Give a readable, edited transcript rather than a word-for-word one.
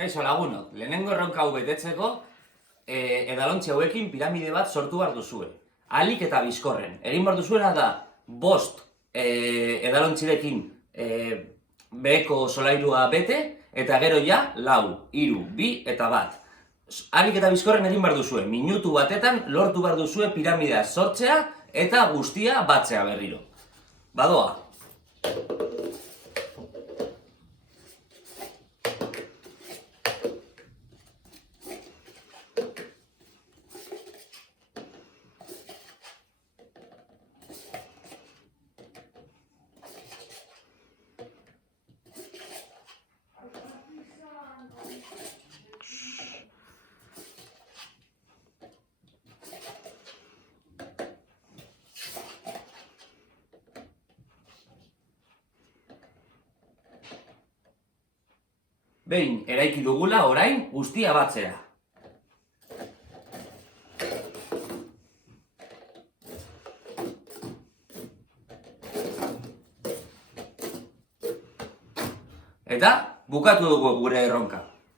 Kaixo lagunok, lehenengo erronka hau betetzeko, edalontzi hauekin piramide bat sortu behar duzue. Ahalik eta bizkorren. Egin behar duzuena da, 5 edalontzirekin beheko solairua bete, eta gero ja, 4, 3, 2 eta 1. Ahalik eta bizkorren egin behar duzue. Minutu batetan lortu behar duzue piramidea sortzea eta guztia batzea berriro. Badoa. Behin, eraiki dugula orain guztia batzea. Eta, bukatu dugu gure erronka.